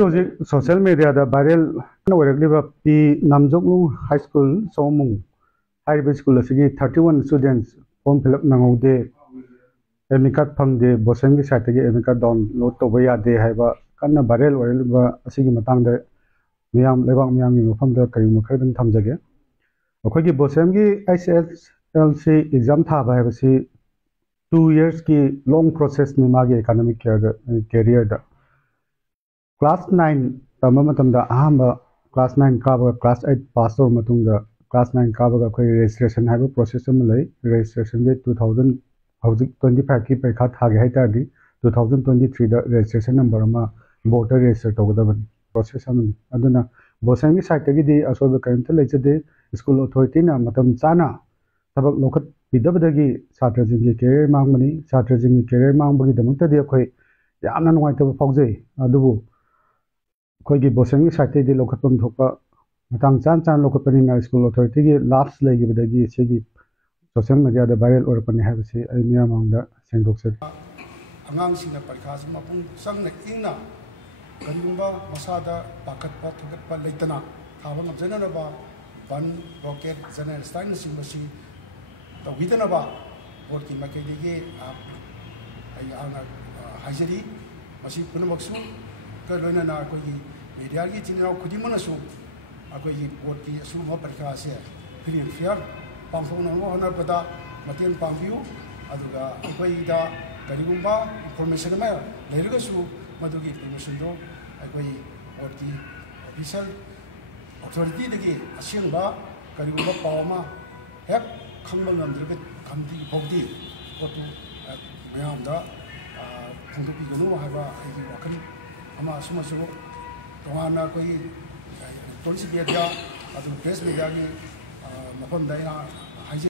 Hojik social media da viral na warakliba pi namjoklu high school somung high school asigi 31 students form fill up nangode admit card phangde bosem gi site gi admit card download to baya de haiba kanna viral warakliba asigi matang da miyam lebang miyam gi mafam da kari mukhar dum thamjage akhoi gi bosem gi ICSLC exam tha ba haibasi 2 years ki long process ni magi economic career da class 9 tamamatanda ahamba class 9 kaba class 8 pass or matungda class 9 kaba ga koi registration haiba process am lai registration de 2025 ki parikha thage haita di 2023 da registration number ama voter register tawda ban process am ni aduna bosang ni site gi di asoba kain ta lechade school authority na matam chana tabak lokhat bidabadagi chatra jingi career mangmani chatra jingi career mangbagi damakta di khoi yamna nuai ta faujai adubu कोई बोसेंग site दे लोकपम थोपा मतंग चान लोकपनी ना school authority की laughs लेगी बदगी सेगी social media the viral और पने है बसे आई मिया मांगदा सेंडोक से अंगांग सिंह परीक्षा से मपुंग संग इंगना करिगुंबा मसादा पाखतपा थगतपा लेतना थाबा मजननबा बन रॉकेट जनरल स्टाइन सिंबसी तविदनबा बोर्ड की मकेदिगे आई आंगा हाइजरी मसी पुनमक्सु का लोइना कोई मीडिया की चिन्ह खुदिमनसु अखोई बोर्ड की असुम परीक्षा से फ्री एंड फेयर पांथोनबो होनबदा मतें पांबियु अदुगा अखोईदा करिगुंबा इंफॉर्मेशन में लेरगसु मदुगी इंफॉर्मेशन दो अखोई बोर्ड की ऑफिशियल अथॉरिटी दगी असेंबा करिगुंबा पावमा हेक खंबा ngамद्रबे खमदी भौदी कोतु मयामदा फोंदोपिगनु हाबा आइगी वाखन ama sumasu tongana koi tolsi media adu press media ni mafam daina